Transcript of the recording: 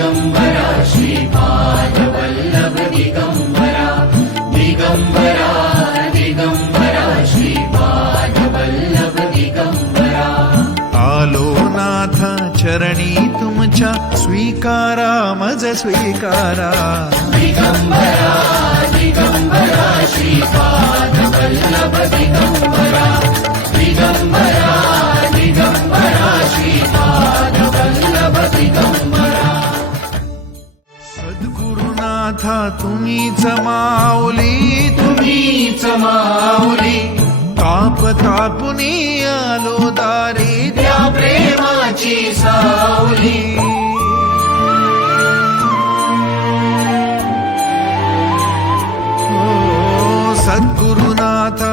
दिगंबरा श्रीपाद वल्लभ दिगंबरा दिगंबरा दिगंबरा श्रीपाद वल्लभ दिगंबरा आलो नाथ चरणी तुमच्या स्वीकारा मज स्वीकारा दिगंबरा दिगंबरा श्रीपाद वल्लभ दिगंबरा दिगंबरा दिगंबरा श्रीपाद वल्लभ दिगंबरा सद्गुरुनाथा तुम्हीच माऊली तुम्हीच माऊली ताप तापुनी आलो दारी त्या प्रेमाची सावली सद्गुरुनाथा